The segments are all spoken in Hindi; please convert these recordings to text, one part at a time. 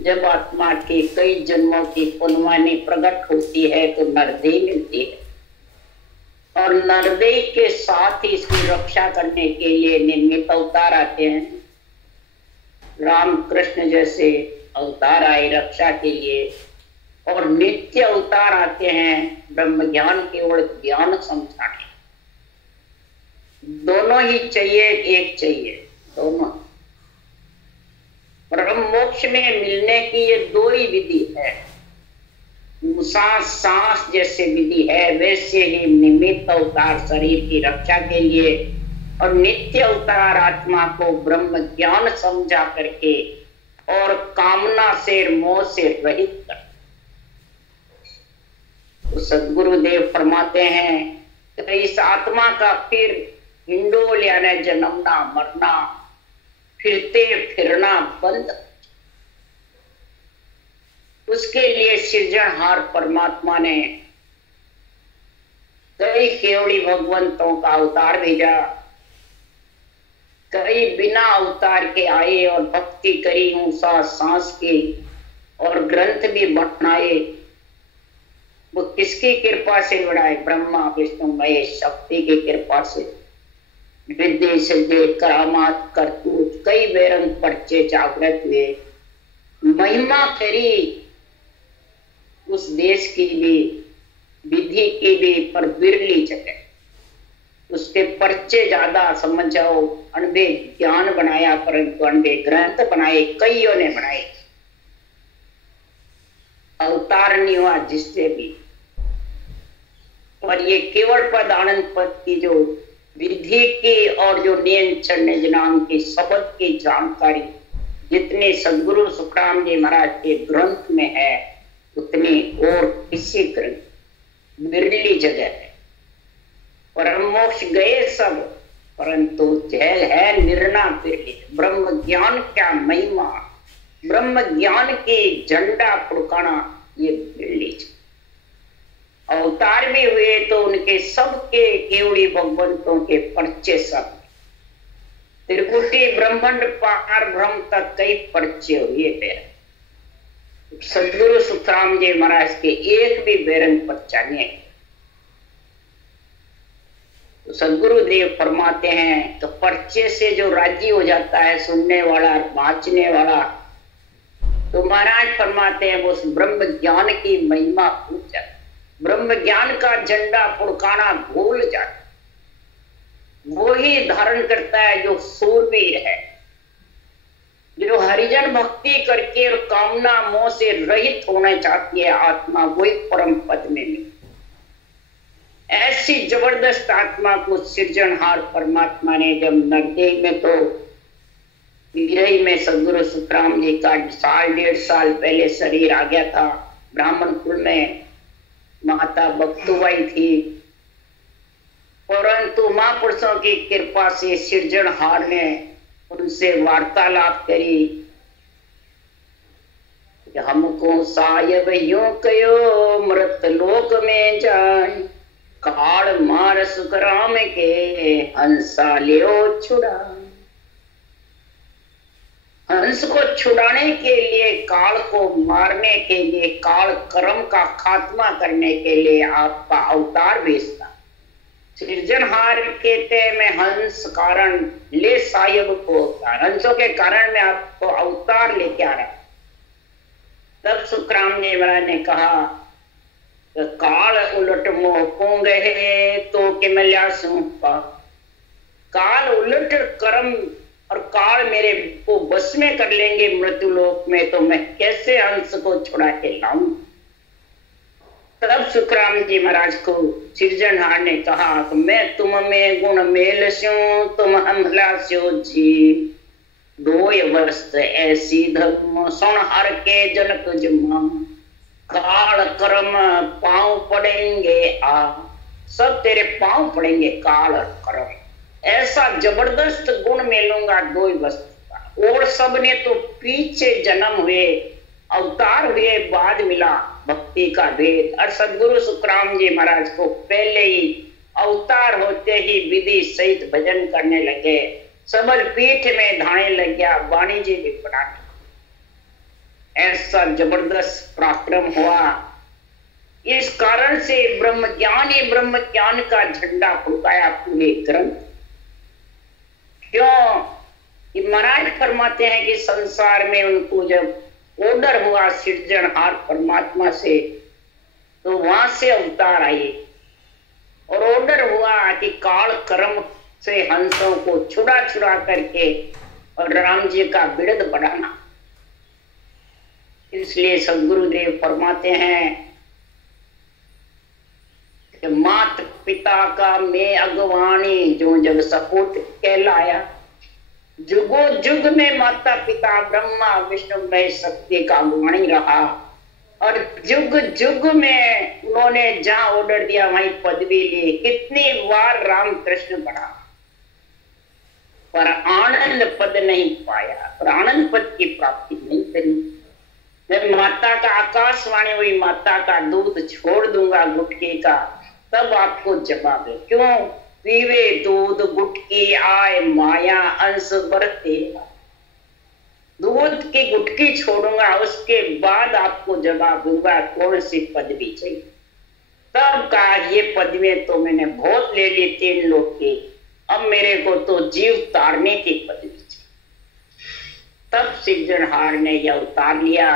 जब आत्मा की कई जन्मों की पुण्यवानी प्रकट होती है तो नरदेह मिलती है, और नरदेह के साथ ही इसकी रक्षा करने के लिए निर्मित अवतार आते हैं। राम कृष्ण जैसे अवतार आए रक्षा के लिए, और नित्य अवतार आते हैं ब्रह्म ज्ञान केवल ज्ञान समझाने। दोनों ही चाहिए, एक चाहिए, दोनों। ब्रह्म मोक्ष में मिलने की ये दो ही विधि है। सांस जैसे विधि है वैसे ही निमित्त अवतार शरीर की रक्षा के लिए, और नित्य अवतार आत्मा को ब्रह्म ज्ञान समझा करके और कामना से मोह से रहित कर। तो सद्गुरुदेव फरमाते हैं कि इस आत्मा का फिर हिंडोल यानी जन्मना मरना, फिरते फिरना बंद। उसके लिए सृजनहार परमात्मा ने कई केवड़ी भगवंतों का अवतार भेजा, कई बिना अवतार के आए और भक्ति करी ऊंसा सांस की, और ग्रंथ भी बनाए। वो किसकी कृपा से बढ़ाए? ब्रह्मा विष्णु महेश शक्ति की कृपा से। विद्या सिद्धि करामात करतूत कई बेरंग पर्चे जागृत हुए। महिमा करी उस देश की भी, विधि की भी, पर बिरली जगह उसके पर्चे ज्यादा समझ जाओ। अनबे ज्ञान बनाया परंतु अनबे ग्रंथ बनाए, कईयों ने बनाए। अवतार नहीं हुआ जिससे भी, पर ये केवल पद आनंद पद की जो विधि की और जो नियंत्रण नाम की शब्द की जानकारी जितने सदगुरु सुखराम जी महाराज के ग्रंथ में है उतनी और किसी ग्रंथ बिरली जगह है। परम मोक्ष गए सब, परंतु जय है निर्णा बिरली। ब्रह्म ज्ञान क्या महिमा, ब्रह्म ज्ञान की झंडा फुड़काना, ये बिरली। अवतार भी हुए तो उनके सबके केवड़ी भगवंतों के पर्चे सब, त्रिकुटी ब्रह्मांड पार ब्रह्म तक कई पर्चे हुए थे। सदगुरु सुखराम जी महाराज के एक भी बेरंग पर्चा नहीं है। तो सदगुरु देव फरमाते हैं तो पर्चे से जो राजी हो जाता है सुनने वाला बाँचने वाला, तो महाराज फरमाते हैं वो उस ब्रह्म ज्ञान की महिमा भूल जाता, ब्रह्म ज्ञान का झंडा फुड़काना भूल जाता। वो ही धारण करता है जो सूरवीर है, जो हरिजन भक्ति करके और कामना मोह से रहित होना चाहती है आत्मा, वही परम पद में मिले। ऐसी जबरदस्त आत्मा को सृजनहार परमात्मा ने जब नरदेह में, तो विरही में सदगुरु सुखराम जी का 1.5 साल पहले शरीर आ गया था। ब्राह्मण कुल में माता बक्तुबाई थी, परंतु महापुरुषों की कृपा से सृजनहार ने उनसे वार्तालाप करी। हमको सायब यूं कयो मृत लोक में जाए, काल मार सुखराम के हंसा लियो छुड़ा। हंस को छुड़ाने के लिए, काल को मारने के लिए, काल कर्म का खात्मा करने के लिए आपका अवतार भेजता। सृजनहार कहते मैं हंस कारण ले साहिब को, हंसों के कारण मैं आपको अवतार लेके आ रहा। तब सुखराम जी महाराज ने कहा तो काल उलट मोह को गए तो कि मैं लिया सूपा। काल उलट कर्म और काल मेरे को बस में कर लेंगे मृत्यु लोक में, तो मैं कैसे हंस को छुड़ा के लाऊं। तब सुखराम जी महाराज को सृजनहार ने कहा कि मैं तुम में गुण मेल स्यो, तुम हमला स्यो जी। 2 वर्ष ऐसी धर्म सुन हर के जनक जमा, काल कर्म पांव पड़ेंगे आ, सब तेरे पांव पड़ेंगे काल और कर्म। ऐसा जबरदस्त गुण मिलूंगा 2 वर्ष का। और सबने तो पीछे जन्म हुए अवतार हुए बाद मिला भक्ति का भेद। और सदगुरु सुखराम जी महाराज को पहले ही अवतार होते ही विधि सहित भजन करने लगे, सबल पीठ में धाने लग गया, वाणी जी भी पढ़ाने। ऐसा जबरदस्त पराक्रम हुआ। इस कारण से ब्रह्म ज्ञान का झंडा फुकाया पूरे ग्रंथ। क्यों? कि महाराज फरमाते हैं कि संसार में उनको जब ऑर्डर हुआ सृजनहार परमात्मा से, तो वहां से अवतार आए और ऑर्डर हुआ कि काल कर्म से हंसों को छुड़ा छुड़ा करके और राम जी का बिरद बढ़ाना। इसलिए सदगुरुदेव फरमाते हैं कि मात पिता का मैं अगवानी जो जग सपूत कहलाया। जुगो जुग में माता पिता ब्रह्मा विष्णु महेश शक्ति का अगवानी रहा, और जुग जुग में उन्होंने जहां ऑर्डर दिया वहीं पदवी ली। कितनी बार राम कृष्ण बढ़ा पर आनंद पद नहीं पाया, पर आनंद पद की प्राप्ति नहीं करी। जब माता का आकाशवाणी हुई, माता का दूध छोड़ दूंगा गुटके का, तब आपको जवाब है। क्यों? पीवे दूध गुटकी आए माया अंश बरतेगा। दूध की गुटकी छोड़ूंगा, उसके बाद आपको जवाब दूंगा कौन सी पदवी चाहिए। तब कहा ये पदवी तो मैंने बहुत ले ली 3 लोग की, अब मेरे को तो जीव तारने की पदवी चाहिए। तब सृजनहार ने यह उतार लिया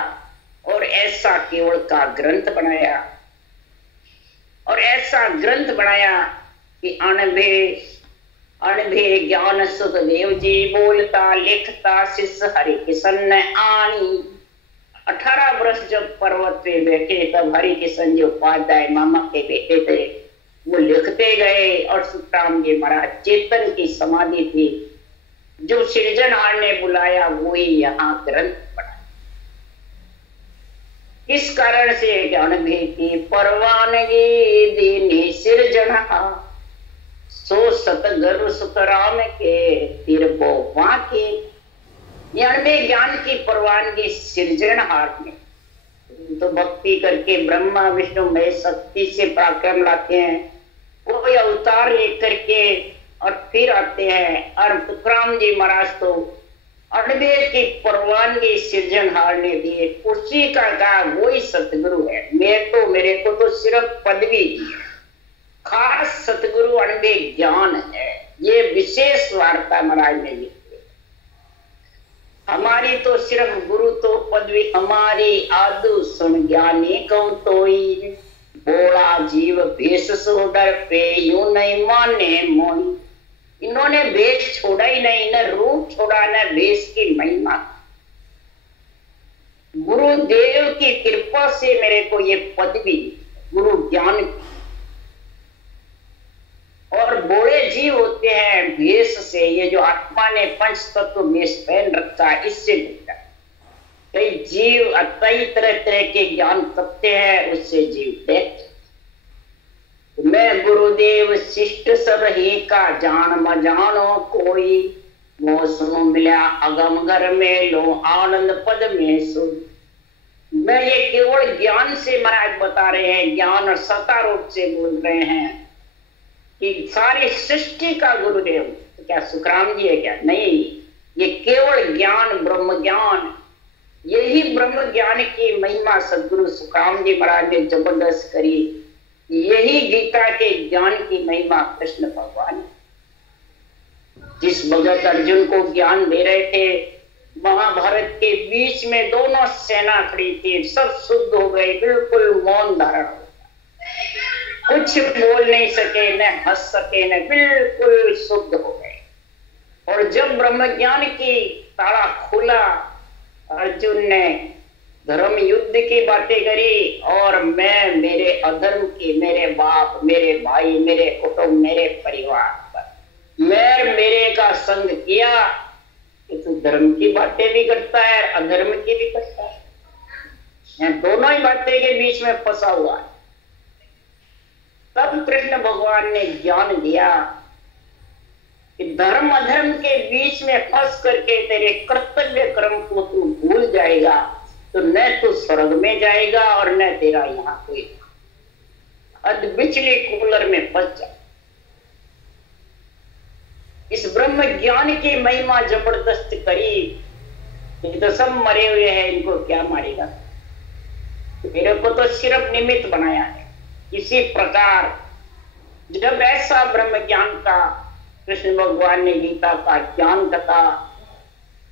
और ऐसा केवल का ग्रंथ बनाया, और ऐसा ग्रंथ बनाया कि अणभे ज्ञान सुखदेव जी बोलता लिखता शिष्य हरि किशन आनी। 18 वर्ष जब पर्वत पे बैठे तब हरि किशन जी उपाध्याय मामा के बेटे थे, वो लिखते गए। और सुखराम जी महाराज चेतन की समाधि थी, जो सृजनहार ने बुलाया वही यहाँ ग्रंथ पढ़ा। किस कारण से? ज्ञान की परवानगी दीनी सृजनहार, सो सतगुरु सुखराम के तिरबो बाकी। में ज्ञान की परवानगी सृजनहार ने तो भक्ति करके ब्रह्मा विष्णु महेश शक्ति से पराक्रम लाते हैं, वो अवतार लेकर के और फिर आते हैं। और तुकाराम जी महाराज तो अणबे की परवानगी सृजनहार ने दिए, उसी का कहा वही सतगुरु है। मेरे को तो सिर्फ पदवी दी है, खास सतगुरु अणबे ज्ञान है। ये विशेष वार्ता महाराज ने लिखी। हमारी तो सिर्फ गुरु तो पदवी, हमारी आदु सुन ज्ञानी कौ तोई। बोला जीव भेष सो डर पे यूं नहीं माने मोई। इन्होंने भेष छोड़ा ही नहीं, न रूप छोड़ा न भेष की महिमा। गुरुदेव की कृपा से मेरे को ये पदवी, गुरु ज्ञान की। और बोले जीव होते हैं भेष से, ये जो आत्मा ने पंच तत्व भेष पहन रखा है, इससे मिलता है। कई जीव कई तरह तरह के ज्ञान तपते हैं, उससे जीव देखते। मैं गुरुदेव शिष्ट सब ही का जान म जानो कोई। वो सुनो मिला अगम घर में लो आनंद पद में सुन। मैं ये केवल ज्ञान से महाराज बता रहे हैं, ज्ञान और सत्ता रूप से बोल रहे हैं कि सारी सृष्टि का गुरुदेव तो क्या सुखराम जी है क्या? नहीं, ये केवल ज्ञान ब्रह्म ज्ञान, यही ब्रह्म ज्ञान की महिमा सदगुरु सुखराम जी महाराज ने जबरदस्त करी। यही गीता के ज्ञान की महिमा कृष्ण भगवान, जिस भगत अर्जुन को ज्ञान दे रहे थे, महाभारत के बीच में दोनों सेना खड़ी थी, सब शुद्ध हो गए, बिल्कुल मौन धारण हो, कुछ बोल नहीं सके, न हंस सके, न बिल्कुल शुद्ध हो गए। और जब ब्रह्म ज्ञान की ताला खुला, अर्जुन ने धर्म युद्ध की बातें करी, और मैं मेरे अधर्म की, मेरे बाप, मेरे भाई, मेरे कुटुंब, मेरे परिवार पर मेरे का संग किया कि तू धर्म की बातें भी करता है, अधर्म की भी करता है, दोनों ही बातें के बीच में फंसा हुआ है। तब कृष्ण भगवान ने ज्ञान दिया कि धर्म अधर्म के बीच में फंस करके तेरे कर्तव्य कर्म को तू भूल जाएगा तो न तू स्वर्ग में जाएगा और न तेरा यहाँ कोई बिजली कूलर में फंस जा। इस ब्रह्म ज्ञान की महिमा जबरदस्त करी। ये तो सब मरे हुए हैं, इनको क्या मारेगा? मेरे को तो सिर्फ निमित्त बनाया है। इसी प्रकार जब ऐसा ब्रह्म ज्ञान का कृष्ण भगवान ने गीता का ज्ञान कथा,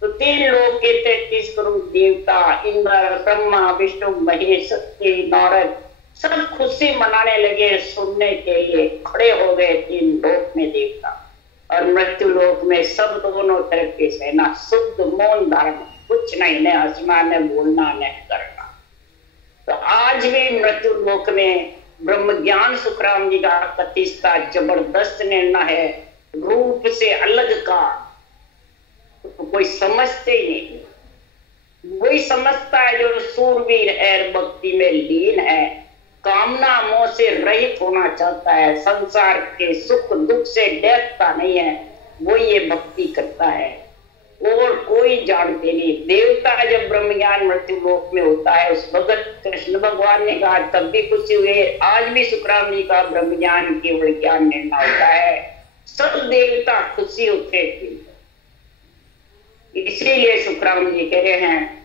तो 3 लोग के 33 करोड़ देवता, इंद्र, ब्रह्मा, विष्णु, महेश, सत्य, नारद सब खुशी मनाने लगे, सुनने के लिए खड़े हो गए 3 लोक में देवता। और मृत्यु लोक में सब दोनों तरफ की सेना शुद्ध मौन धारण, कुछ नहीं, न हंसना, न बोलना, न करना। तो आज भी मृत्यु लोक में ब्रह्म ज्ञान सुखराम जी का प्रतिष्ठा जबरदस्त निर्णय है, रूप से अलग का तो कोई समझते ही नहीं। वही समझता है जो सूरवीर है, भक्ति में लीन है, कामना मोह से रहित होना चाहता है, संसार के सुख दुख से डरता नहीं है, वो ये भक्ति करता है। और कोई जानते नहीं। देवता जब ब्रह्म ज्ञान मृत्यु लोक में होता है, उस भगत कृष्ण भगवान ने कहा तब भी खुशी हुए, आज भी सुखराम जी का ब्रह्म ज्ञान केवल ज्ञान निर्णय होता है, सब देवता खुशी होते थे। इसीलिए सुखराम जी कह रहे हैं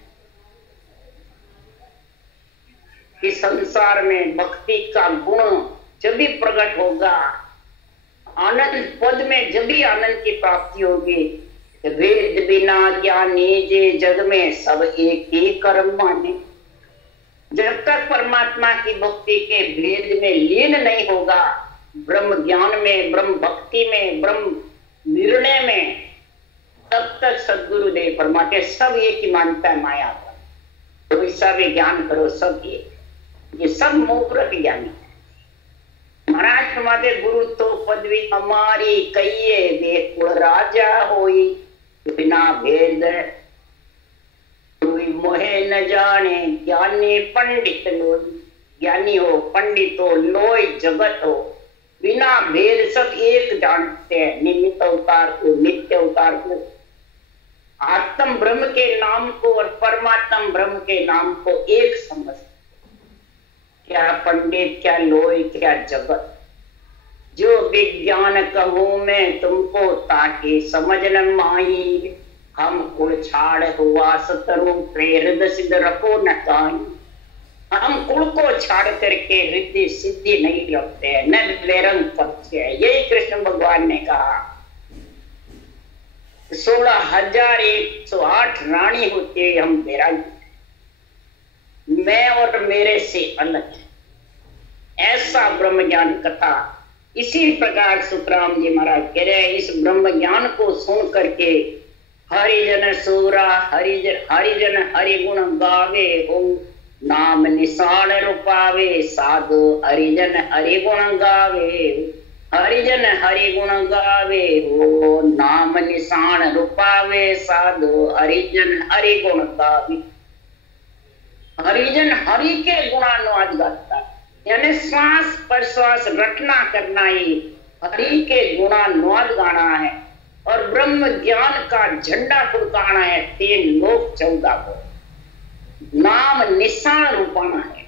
कि संसार में भक्ति का गुण जब भी प्रकट होगा, आनंद पद में जब भी आनंद की प्राप्ति होगी। वेद बिना ज्ञानी जे जग में सब एक ही कर्म माने। जब तक परमात्मा की भक्ति के भेद में लीन नहीं होगा, ब्रह्म ज्ञान में, ब्रह्म भक्ति में, ब्रह्म निर्णय में, तब तक सदगुरुदेव परमात्मा सब एक ही मानता है माया पर। तो ऐसा भी ज्ञान करो, सब ये सब मूर्ख ज्ञानी है। महाराज फरमाते गुरु तो पदवी हमारी कहिए, वे कुल राजा होई बिना भेद, कोई मोहे न जाने ज्ञानी पंडित लोई। ज्ञानी हो, पंडित हो, लोई जगत हो, बिना भेद सब एक जानते हैं, निमित्त अवतार को, नित्य अवतार को, आत्म ब्रह्म के नाम को और परमात्म ब्रह्म के नाम को एक समझते। क्या पंडित, क्या लोई, क्या जगत। जो विज्ञान कहूं मैं तुमको ताकि समझ न माई, हम कुल छाड़ हुआ सतरु प्रेरित सिद्ध रखो न काई। हम कुल को छाड़ करके रिद्धि सिद्धि नहीं रखते हैं, न बेरंग पक्ष है। यही कृष्ण भगवान ने कहा 16,108 रानी होती है, हम बेरंग, मैं और मेरे से अलग है। ऐसा ब्रह्म ज्ञान कथा। इसी प्रकार सुखराम जी महाराज कह रहे हैं, इस ब्रह्म ज्ञान को सुन करके हरिजन सूरा हरिजन हरि गुण गावे हो, नाम निशान रूपावे साधु हरिजन हरि गुण गावे। हरिजन हरि गुण गावे हो, नाम निशान रूपावे साधु हरिजन हरि गुण गावे। हरिजन हरि के गुणानुवाद गाता है, यानी श्वास प्रश्वास रटना करना ही हरि के गुणानुवाद गाना है, और ब्रह्म ज्ञान का झंडा फुड़काना है। 3 लोक 14 को नाम निशान रूपाना है।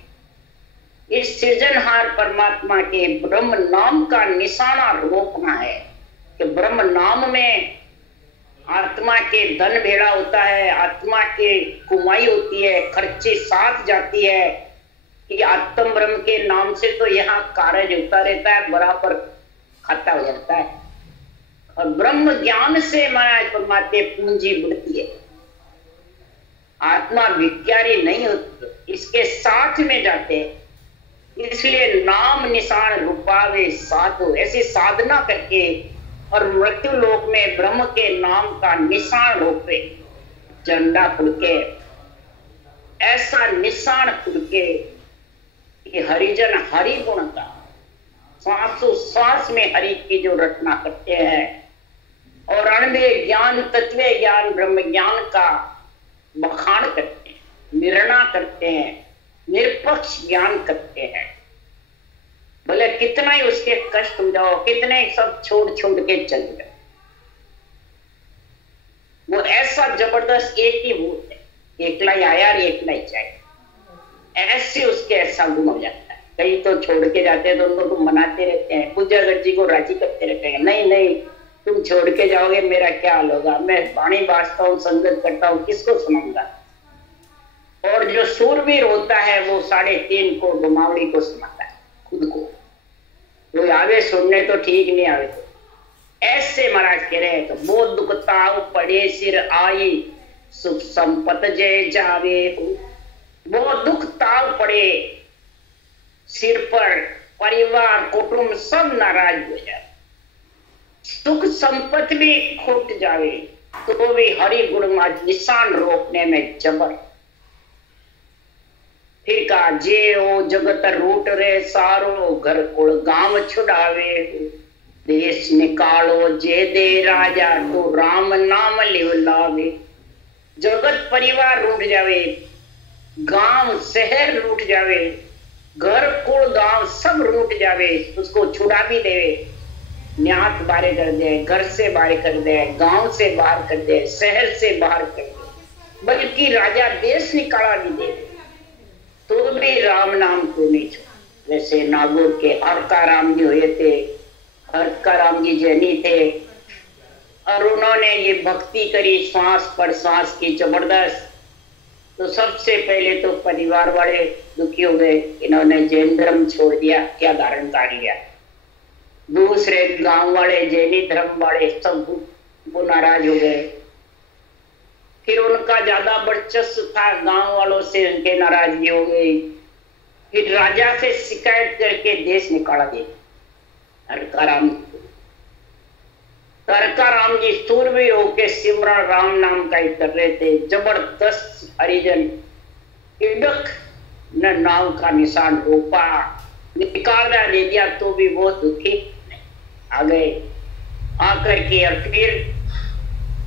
इस सृजनहार परमात्मा के ब्रह्म नाम का निशाना रोपना है कि ब्रह्म नाम में आत्मा के धन भेड़ा होता है, आत्मा के कुमाई होती है, खर्चे साथ जाती है कि आत्म ब्रह्म के नाम से तो यहाँ कार्य होता रहता है, बराबर खाता हो जाता है। और ब्रह्म ज्ञान से महाराज परमात्मा पूंजी बढ़ती है, आत्मा भिखारी नहीं होती, इसके साथ में जाते हैं। इसलिए नाम निशान रूपावे साधु, ऐसी साधना करके और मृत्यु लोक में ब्रह्म के नाम का निशान रूपे झंडा फुड़के, ऐसा निशान फुड़के कि हरिजन हरि गुण का श्वासो श्वास में हरि की जो रचना करते हैं, और अणुमेय ज्ञान, तत्व ज्ञान, ब्रह्म ज्ञान का बखान करते हैं, निर्णय करते हैं, निरपक्ष ज्ञान करते हैं। भले कितना ही उसके कष्ट हो जाओ, कितने सब छोड़ छोड़ के चल जाओ, वो ऐसा जबरदस्त एक ही भूत है, एकला ही आया और एकला ही जाए, ऐसे उसके ऐसा गुण हो जाता है। कई तो छोड़ के जाते हैं तो उनको तो मनाते रहते हैं, पूजागढ़ जी को राजी करते रहते हैं, नहीं नहीं तुम छोड़ के जाओगे मेरा क्या हाल होगा, मैं वाणी बाजता हूँ, संगत करता हूँ, किसको सुनाऊंगा। और जो सूरवीर होता है वो 3.5 को गुमावड़ी को सुनाता है खुद को। कोई आवे सुनने तो ठीक, नहीं आवे तो ऐसे महाराज कह रहे हैं। तो वो दुख ताव पड़े सिर आई, सुख संपत जय जावे। वो दुख ताव पड़े सिर पर, परिवार कुटुंब सब नाराज हो जाए, सुख संपत्ति भी खुट जावे, तो भी हरि गुण में निशान रोकने में जबर। फिर कहा जे ओ जगत रूट रे सारो, घर कुल गांव छुड़ावे। देश निकालो जे दे राजा, तो राम नाम लिव लावे। जगत परिवार रूट जावे, गांव शहर रूट जावे, घर कुल गांव सब रूट जावे, उसको छुड़ा भी देवे, न्यात बारे कर दे, घर से बाहर कर दे, गांव से बाहर कर दे, शहर से बाहर कर दे, बल्कि राजा देश निकाला भी दे, तो भी राम नाम को नहीं छोड़ा। जैसे नागौर के हरका राम जी हुए थे, हरका राम जी जैनी थे, और उन्होंने ये भक्ति करी श्वास पर श्वास की जबरदस्त। तो सबसे पहले तो परिवार वाले दुखी हो गए, इन्होंने जैन धर्म छोड़ दिया, क्या धारण कर लिया। दूसरे गांव वाले जैनी धर्म वाले सब वो नाराज हो गए। फिर उनका ज्यादा वर्चस्व था गांव वालों से, उनके नाराजगी हो गई। फिर राजा से शिकायत करके देश निकाला गया। हरकाराम जी सूरवीर होके सिमरन राम नाम का ही कर रहे थे। जबरदस्त हरिजन इडक न नाव का निशान रोपा, निकालना दे दिया, तो भी वो दुखी आ गए। आकर के और फिर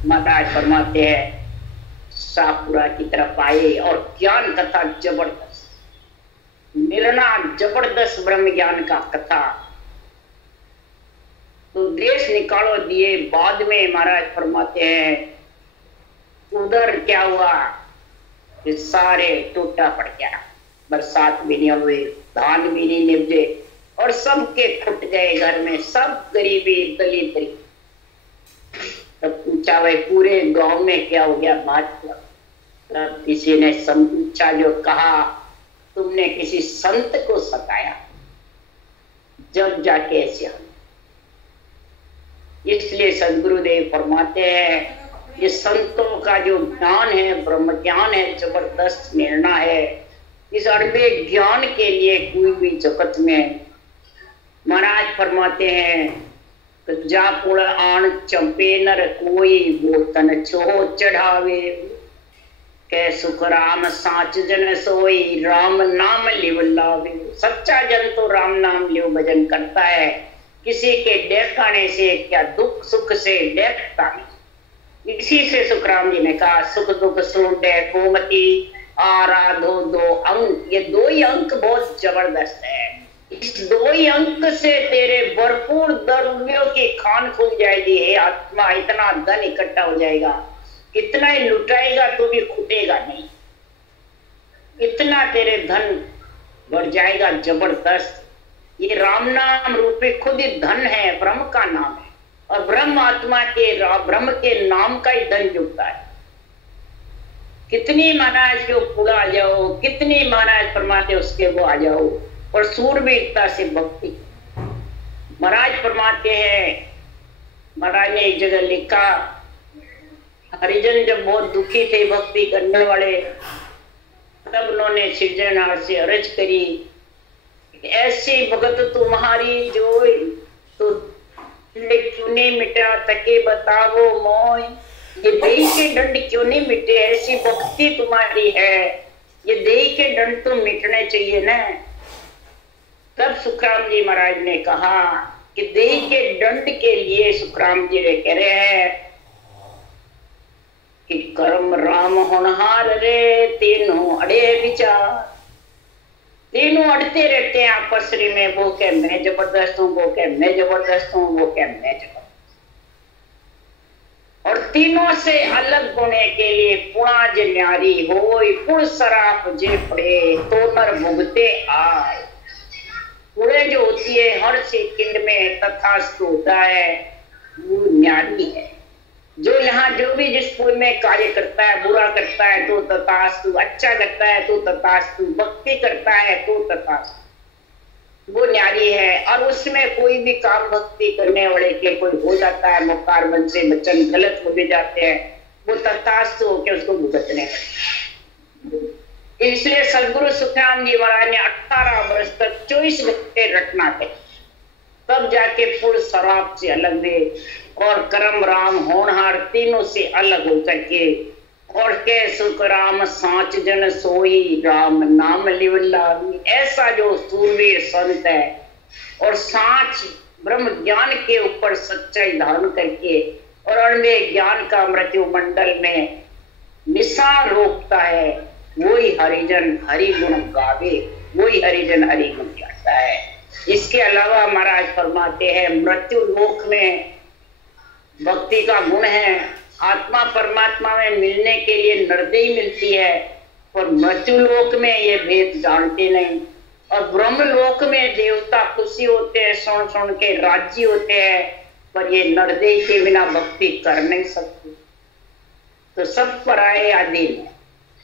महाराज फरमाते हैं शाहपुरा की तरफ आए, और ज्ञान कथा जबरदस्त मिलना, जबरदस्त ब्रह्म ज्ञान का कथा। तो देश निकालो दिए। बाद में महाराज फरमाते हैं उधर क्या हुआ, ये सारे टूटा पड़ गया, बरसात भी नहीं हुई, धान भी नहीं निपजे, और सबके फुट गए घर में, सब गरीबी दलित रही। तब पूछा भाई पूरे गांव में क्या हो गया बात। तब किसी ने पूछा, जो कहा तुमने किसी संत को सताया, जब जाके ऐसे। इसलिए सदगुरुदेव फरमाते हैं ये संतों का जो ज्ञान है, ब्रह्म ज्ञान है, जबरदस्त निर्णय है। इस अड़बे ज्ञान के लिए कोई भी जगत में महाराज फरमाते हैं जा पुड़ आन चंपे नर कोई, वो तन छोह चढ़ावे। कै सुख राम साच जन सोई, राम नाम लिव लावे। सच्चा जन तो राम नाम लिव भजन करता है, किसी के डेखाने से क्या दुख सुख से डेखता नहीं। इसी से सुखराम जी ने कहा सुख दुख सुडे कोमती, आराधो दो अंक। ये 2 ही अंक बहुत जबरदस्त है। इस 2 ही अंक से तेरे भरपूर द्रव्यों की खान खुल जाएगी। हे आत्मा, इतना धन इकट्ठा हो जाएगा, इतना ही लुटाएगा तो भी खुटेगा नहीं, इतना तेरे धन बढ़ जाएगा जबरदस्त। ये राम नाम रूपी खुद ही धन है, ब्रह्म का नाम है, और ब्रह्म आत्मा के ब्रह्म के नाम का ही धन जुटता है। कितनी महाराज के पूरा आ जाओ, कितनी महाराज फरमाते उसके वो आ जाओ, और सूरवीरता से भक्ति। महाराज फरमाते हैं, महाराज ने एक जगह लिखा, हरिजन जब बहुत दुखी थे भक्ति करने वाले, तब उन्होंने सृजनहार से अर्ज करी, ऐसी भगत तुम्हारी जोई, तो क्यों नहीं मिटा तके बताओ मोय। ये देही के दंड क्यों नहीं मिटे, ऐसी भक्ति तुम्हारी है, ये देही के दंड तो मिटने चाहिए ना। तब सुखराम जी महाराज ने कहा कि देही के दंड के लिए सुखराम जी वे कह रहे हैं कि कर्म राम होनहार रे, तीनों अड़े विचार। तीनों अड़ते रहते हैं आपस में, वो क्या मैं जबरदस्त हूँ, वो क्या मैं जबरदस्त हूँ, वो क्या मैं जबरदस्त। और तीनों से अलग होने के लिए पुणाज न्यारी होई, पुण सराप जे पड़े, तो नर भुगते आए। पुणे जो होती है हर सेकंड में तथास्तु होता है, वो न्यारी है। जो यहाँ जो भी जिस कुल में कार्य करता है, बुरा करता है तो तथास्तु, अच्छा करता है तो तथास्तु, भक्ति करता है तो तथास्तु, वो न्यारी है। और उसमें कोई भी काम भक्ति करने वाले के कोई हो जाता है, मुखार मन से वचन गलत हो भी जाते हैं, वो तथास्तु होकर उसको भुगतने। इसलिए सदगुरु सुखराम जी महाराज ने 18 वर्ष तक 24 घंटे रटना थे, तब जाके फुल शराब से अलग हुए और कर्म राम होनहार तीनों से अलग होकर के, और के सुख राम सांच जन सोई, राम नाम लिवला। ऐसा जो सूरवीर संत है और सांच ब्रह्म ज्ञान के ऊपर सच्चाई धारण करके और अन्य ज्ञान का मृत्यु मंडल में निशान रोकता है, वही हरिजन हरि गुण गावे, वही हरिजन हरि गुण गाता है। इसके अलावा महाराज फरमाते हैं मृत्यु लोक में भक्ति का गुण है। आत्मा परमात्मा में मिलने के लिए नरदेही मिलती है, और मृत्यु लोक में ये भेद जानते नहीं। और ब्रह्म लोक में देवता खुशी होते हैं, सुन सुन के राजी होते हैं, पर ये नरदेही के बिना भक्ति कर नहीं सकते। तो सब पराये अधीन है।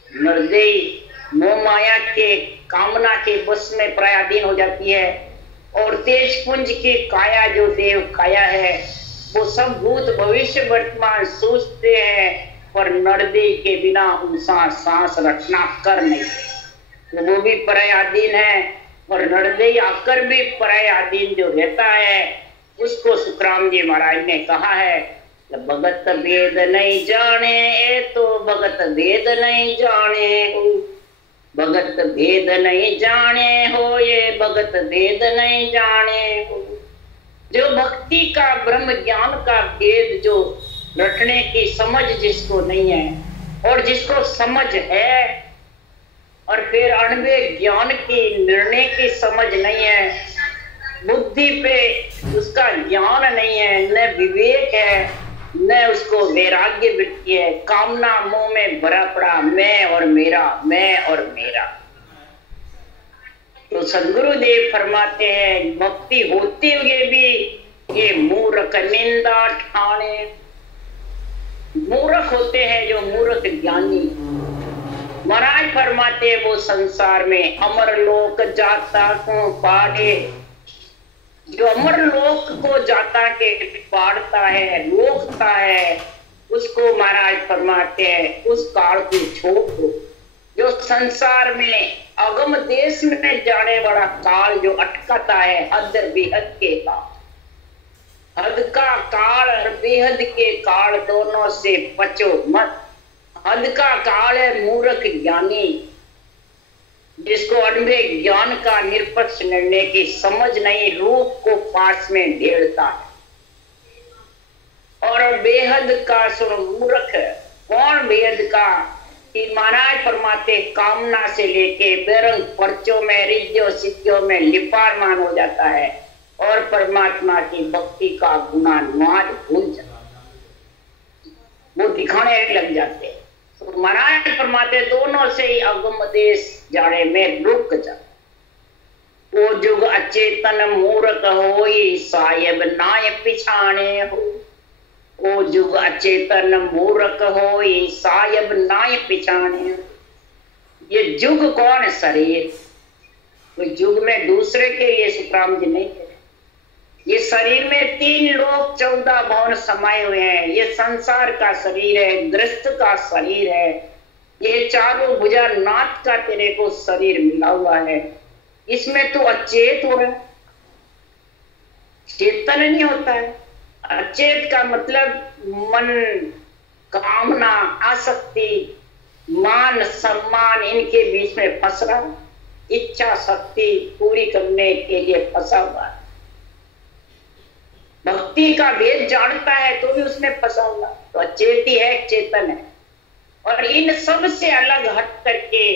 नरदेही मोह माया के कामना के बस में परायाधीन हो जाती है, और तेज पुंज की काया जो देव काया है वो सब भूत भविष्य वर्तमान सोचते हैं, पर नरदेही के बिना उनसा सांस रचना कर नहीं सकते, तो वो भी परायाधीन है। और नरदेही आकर भी परायाधीन जो रहता है उसको सुखराम जी महाराज ने कहा है, भगत भेद नहीं जाने, ए तो भगत भेद नहीं जाने, भगत भेद नहीं जाने हो, ये भगत भेद नहीं जाने हो। जो भक्ति का ब्रह्म ज्ञान का भेद जो रटने की समझ जिसको नहीं है, और जिसको समझ है और फिर अणवे ज्ञान की निर्णय की समझ नहीं है, बुद्धि पे उसका ज्ञान नहीं है, न विवेक है, न उसको वैराग्य वृत्ति है, कामना मुंह में भरा पड़ा, मैं और मेरा, मैं और मेरा। तो सदगुरुदेव फरमाते हैं भक्ति होते हुए भी ये मूर्ख निंदा ठाणे। मूर्ख होते हैं जो मूर्ख ज्ञानी, महाराज फरमाते वो संसार में अमर लोक जाता को पाड़े। जो अमर लोक को जाता के पाड़ता है, रोकता है, उसको महाराज फरमाते हैं उस काल को छोड़ दो। जो संसार में अगम देश में जाने वाला काल जो अटकाता है, हद बेहद के काल, हद का काल और बेहद के काल दोनों से बचो मत। हद का काल है मूर्ख ज्ञानी, जिसको अनबे ज्ञान का निरपेक्ष निर्णय की समझ नहीं, रूप को पास में ढेरता है। और बेहद का सुन मूर्ख कौन बेहद का, कि महाराज फरमाते कामना से लेके बेरंग पर्चों में रिद्धियों सिद्धियों में लिपारमान हो जाता है, और परमात्मा की भक्ति का गुणानुवाद भूल जाता है, वो दिखाने लग जाते हैं। तो महाराज फरमाते दोनों से ही अगम देश जाने में रुक जा। वो जुग अचेतन मूर्ख होई, साहेब नाय पिछाने हो। ओ जुग अचेतन मूर्ख होई, साहेब नाय पिछाने। ये जुग कौन है? शरीर। कोई जुग में दूसरे के लिए सुखराम जी नहीं है। ये शरीर में 3 लोक 14 भवन समाये हुए हैं। ये संसार का शरीर है, गृहस्थ का शरीर है, ये चारों भुजा नाथ का तेरे को शरीर मिला हुआ है। इसमें तो अचेत हो रहा है, चेतन नहीं होता है। अचेत का मतलब मन, कामना, आसक्ति, मान सम्मान इनके बीच में फंस रहा, इच्छा शक्ति पूरी करने के लिए फंसा हुआ है। भक्ति का भेद जानता है तो भी उसमें फंसा हुआ, तो अचेत ही है, चेतन है। और इन सब से अलग हट करके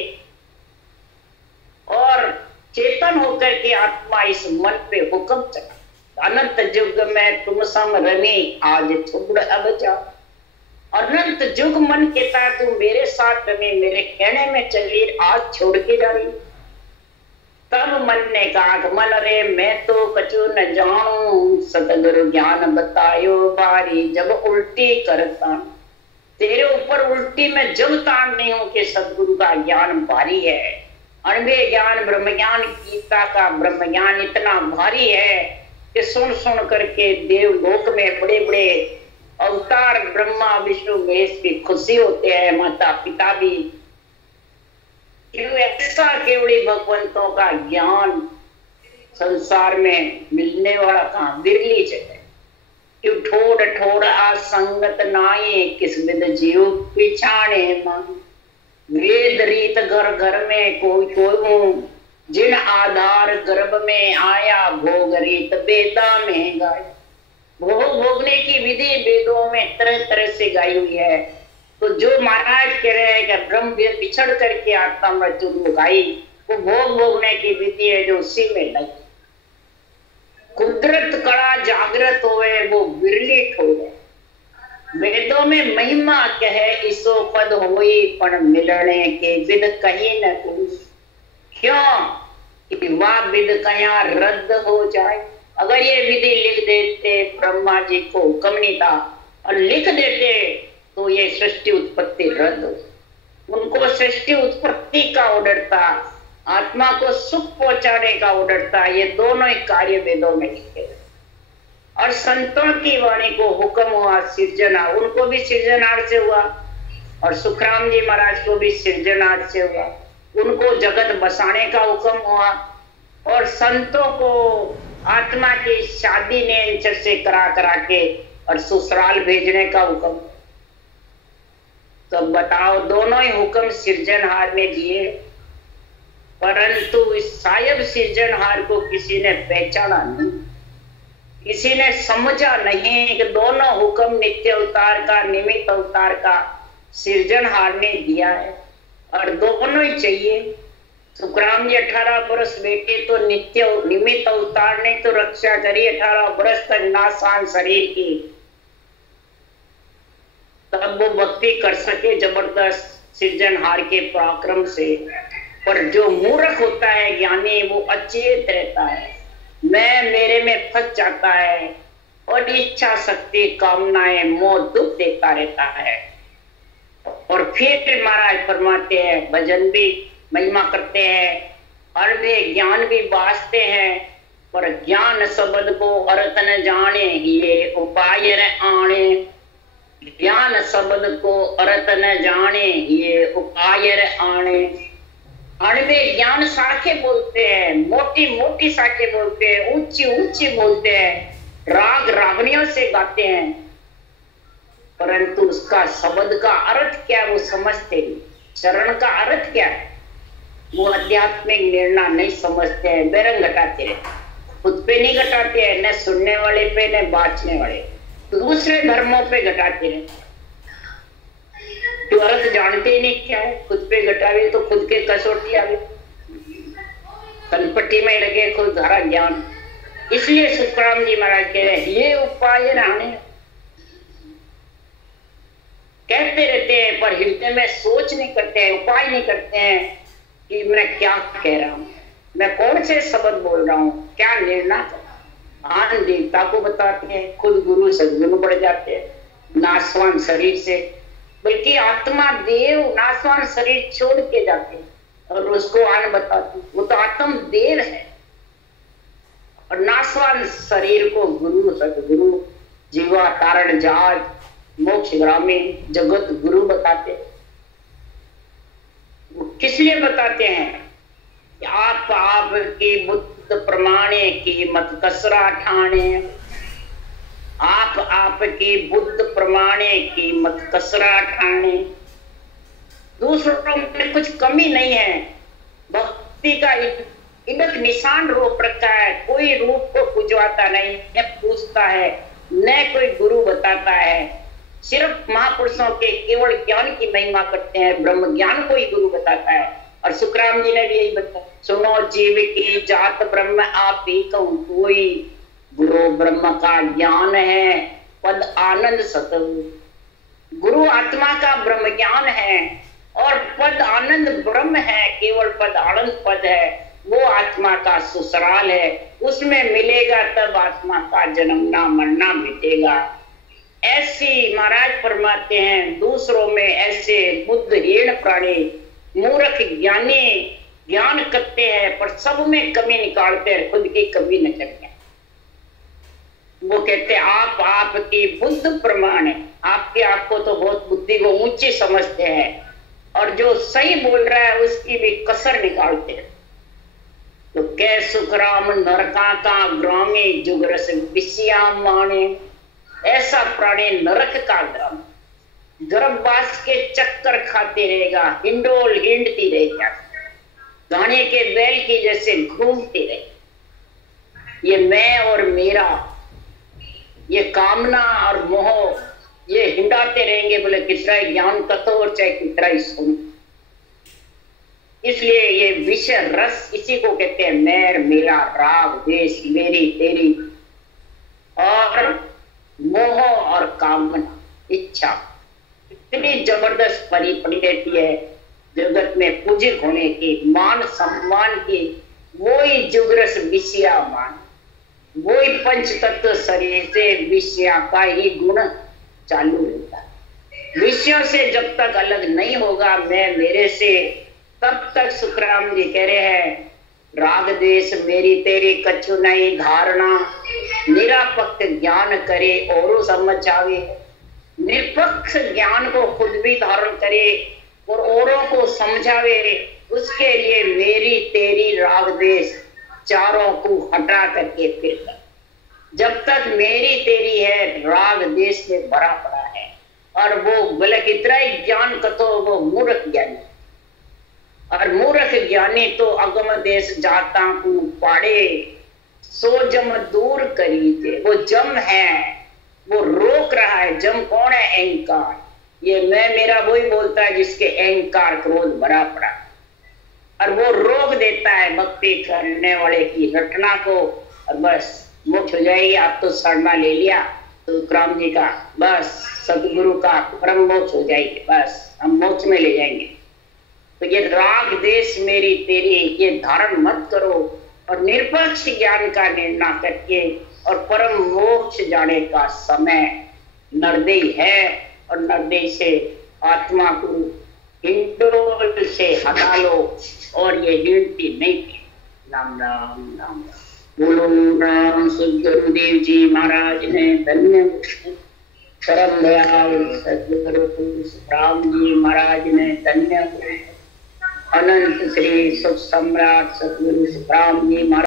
और चेतन होकर के आत्मा इस मन पे हुक्म चला, अनंत युग में तुम सम रमी, आज छोड़ अब जाओ। अनंत युग मन कहता तुम मेरे साथ रमी, मेरे कहने में चली, आज छोड़ के जा रही। तब मन ने कहा मन रे मैं तो कछु न जानू, सतगुरु ज्ञान बतायो बारी जब उल्टी करता। तेरे ऊपर उल्टी में जब तान नहीं हूं कि सदगुरु का ज्ञान भारी है। अणवे ज्ञान ब्रह्म ज्ञान गीता का ब्रह्म ज्ञान इतना भारी है कि सुन सुन करके देवलोक में बड़े बड़े अवतार ब्रह्मा विष्णु महेश भी खुशी होते हैं, माता पिता भी। ऐसा केवड़ी भगवंतों का ज्ञान संसार में मिलने वाला कहां, बिरली जगह। क्यों ठोड़ ठोड़ असंगत नाये, किस विद जीव पिछाणे मन। वेद रीत घर घर में कोई कोई, जिन आधार गर्भ में आया भोग रीत वेदा में गाय। भोग भोगने की विधि वेदों में तरह तरह से गाई हुई है। तो जो महाराज कह रहे हैं कि ब्रह्म बिछड़ करके आत्मा मृत्यु गाई, वो भोग भोगने की विधि है जो उसी में लगी। कुदरत कड़ा जागृत होवे वो बिरली ठोड़े। वेदों में महिमा कहे इसो पद होई, पण मिलने के विद कहीं न कोई। क्यों वह विद कया रद्द हो जाए। अगर ये विधि लिख देते ब्रह्मा जी को हुक्म नहीं था और लिख देते तो ये सृष्टि उत्पत्ति रद्द हो। उनको सृष्टि उत्पत्ति का ऑर्डर था, आत्मा को सुख पहुंचाने का ऑर्डर था। ये दोनों ही कार्य वेदों में लिखे। और संतों की वाणी को हुक्म हुआ सिर्जना, उनको भी सिर्जनार्थ से हुआ। और सुखराम जी महाराज को भी सिर्जनार्थ से हुआ। उनको जगत बसाने का हुक्म हुआ। और संतों को आत्मा की शादी ने से करा करा के और ससुराल भेजने का हुक्म। तो बताओ दोनों ही हुक्म सिर्जनहार ने दिए, परंतु इस सायब सिर्जनहार को किसी ने पहचाना नहीं, किसी ने समझा नहीं कि दोनों हुक्म नित्य अवतार का निमित्त अवतार का सिर्जनहार ने दिया है और दोनों ही चाहिए। सुखराम जी 18 वर्ष बेटे तो नित्य निमित्त अवतार ने तो रक्षा करी 18 वर्ष तक नासान शरीर की, तब वो भक्ति कर सके जबरदस्त सिर्जनहार के पराक्रम से। पर जो मूर्ख होता है ज्ञानी वो अचेत रहता है, मैं मेरे में फंस जाता है और इच्छा शक्ति कामनाएं मोह दुख देता रहता है। और फिर महाराज फरमाते हैं भजन भी महिमा करते हैं और वे ज्ञान भी बासते हैं, पर ज्ञान शब्द को अर्थ न जाने ये उपाय न आने। ज्ञान शब्द को अर्थ न जाने ये उपाय न आने। अणवे ज्ञान शाखे बोलते हैं, मोटी मोटी शाखे बोलते हैं, ऊंची ऊंची बोलते हैं, राग रागनियों से गाते हैं, परंतु उसका शब्द का अर्थ क्या वो समझते नहीं। चरण का अर्थ क्या है वो आध्यात्मिक निर्णय नहीं समझते हैं, बेरंग घटाते हैं, खुद पे नहीं घटाते हैं, न सुनने वाले पे न बांचने वाले, दूसरे धर्मों पे घटाते हैं। तो अर्थ जानते ही नहीं क्या है, खुद पे घटावे तो खुद के कसौटी आवे, कनपट्टी में लगे खुद धारा ज्ञान। इसलिए सुखराम जी महाराज कह रहे हैं ये उपाय रहने कहते रहते हैं, पर हृदय में सोच नहीं करते हैं, उपाय नहीं करते हैं कि मैं क्या कह रहा हूं, मैं कौन से शब्द बोल रहा हूं, क्या निर्णय। आन देवता को बताते हैं, खुद गुरु सदगुरु बढ़ जाते हैं नासवान शरीर से, बल्कि आत्मा देव नासवान शरीर छोड़ के जाते हैं और उसको आन बताते। वो तो आत्म देव है और नासवान शरीर को गुरु सदगुरु जीवा कारण जाज मोक्षगामी जगत गुरु बताते। वो किस लिए बताते हैं कि आप की बुद्ध प्रमाणे की मत कसरा ठाणे। आपकी बुद्ध प्रमाणे की मत कसरा ठाणे। दूसरों में कुछ कमी नहीं है, भक्ति का इनक निशान रूप रखा है, कोई रूप को पूजवाता नहीं, न पूछता है, न कोई गुरु बताता है। सिर्फ महापुरुषों के केवल ज्ञान की महिमा करते हैं, ब्रह्म ज्ञान को ही गुरु बताता है। और सुखराम जी ने भी यही बताया, सुनो जीव की जात ब्रह्म आप ही कहूं कोई, गुरु ब्रह्म का ज्ञान है पद आनंद सतगुरु। गुरु आत्मा का ब्रह्म ज्ञान है और पद आनंद ब्रह्म है, केवल पद आनंद पद है। वो आत्मा का ससुराल है, उसमें मिलेगा तब आत्मा का जन्मना मरना मिटेगा। ऐसी महाराज फरमाते हैं, दूसरों में ऐसे बुद्धहीन प्राणी मूर्ख ज्ञानी ज्ञान करते हैं पर सब में कमी निकालते हैं, खुद की कमी न करते। वो कहते हैं आप आपकी बुद्ध प्रमाण है, आपके आपको तो बहुत बुद्धि को ऊंची समझते हैं और जो सही बोल रहा है उसकी भी कसर निकालते हैं। तो कै सुखराम नरका का ग्रामी जुगरस विश्याम माने, ऐसा प्राणी नरक का ग्राम गर्भवास के चक्कर खाते रहेगा, हिंडोल हिंडती रहेगा, गाने के बैल की जैसे घूमती रहे। ये मैं और मेरा, ये कामना और मोह ये हिंडाते रहेंगे, बोले कितना ही ज्ञान कठोर चाहे कितना ही सुन। इसलिए ये विषय रस इसी को कहते हैं, मैं मेरा, राग द्वेष मेरी तेरी, और मोह और कामना इच्छा इतनी जबरदस्त परी पड़ी रहती है जगत में पूजित होने की, मान सम्मान की। वही जुगरस विषया मान, वही पंच तत्व शरीर से विषया का ही गुण चालू रहता है। विषयों से जब तक अलग नहीं होगा मैं मेरे से, तब तक सुखराम जी कह रहे हैं राग देश मेरी तेरी कछु नहीं धारणा, निरापक्त ज्ञान करे और समझावे। निरपक्ष ज्ञान को खुद भी धारण करे और औरों को समझावे, उसके लिए मेरी तेरी राग देश चारों को हटा करके फिर जब तक मेरी तेरी है राग देश में भरा पड़ा है। और वो बोले कितना ही ज्ञान कथो वो मूर्ख ज्ञानी, और मूर्ख ज्ञानी तो अगम देश जाता को पाड़े, सो जम दूर करी थे। वो जम है, वो रोक रहा है। जम कौन है? अहंकार। ये मैं मेरा वही बोलता है जिसके अहंकार क्रोध भरा पड़ा, और वो रोक देता है भक्ति करने वाले की रटना को, और बस मोक्ष हो जाएगी। आप तो शरणा ले लिया तो राम जी का, बस सतगुरु का परम मोक्ष हो जाएगी, बस हम मोक्ष में ले जाएंगे। तो ये राग देश मेरी तेरी ये धारण मत करो, और निरपक्ष ज्ञान का निर्णय करके और परम मोक्ष जाने का समय नरदेय है, और नरदेय से आत्मा को हिंडोल से हटा लो, और ये हिंडती नहीं थी। राम राम राम बोलो राम। सदगुरुदेव जी महाराज ने धन्य परम दयाल सदगुरु राम जी महाराज ने धन्य अनंत श्री सुख सम्राट सदगुरु राम जी महाराज